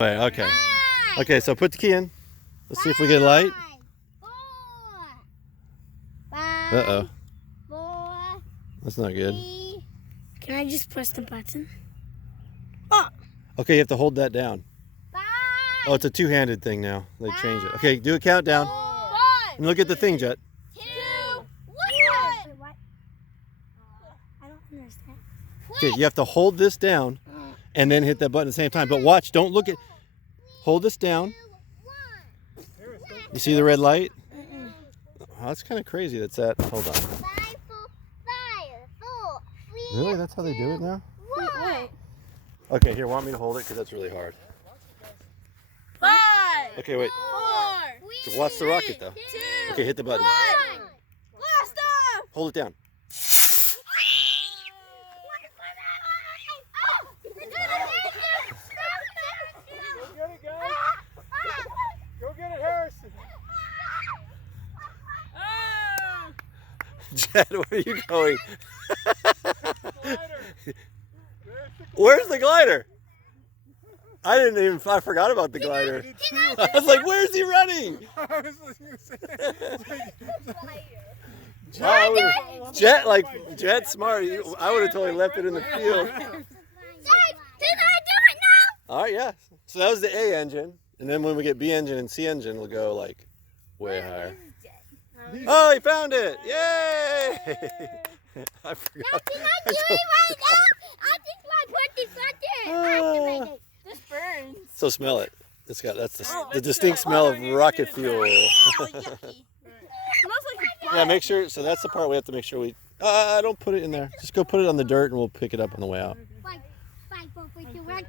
Okay. Okay, so put the key in. Let's see if we get light. 5, Uh-oh. 4, That's not good. 3. Can I just press the button? Okay, you have to hold that down. 5. Oh, it's a two-handed thing now. They changed it. Okay, do a countdown. 4, And look at the thing, Jet. 2, 1. What? I don't understand. Okay, you have to hold this down and then hit that button at the same time. But watch, don't look at... Hold this down. You see the red light? Oh, that's kind of crazy. That's that. Hold on. 5, 4, 3, Really? That's how they do it now? 1. Okay, here, want me to hold it? Because that's really hard. 5. Okay, wait. 4. So watch the rocket, though. Okay, hit the button. Blast off. Hold it down. Get it, guys. Go get it, Harrison. Jet, where are you going? Glider. Where's the glider? I forgot about the glider. I was like, where's he running? I was gonna say, Jet smart. I would have totally left it in the field. Dad, can I do it now? All right, yeah. So that was the A engine. And then when we get B engine and C engine, it'll go like way higher. Oh, he found it! Yay! I forgot. Can I do it right now? I think my put the button. Activate it. This burns. So smell it. That's the distinct smell of rocket fuel. Yucky. Smells like Yeah, make sure. So that's the part we have to make sure we. Don't put it in there. Just go put it on the dirt and we'll pick it up on the way out. 5, 4, 3, 2, 1.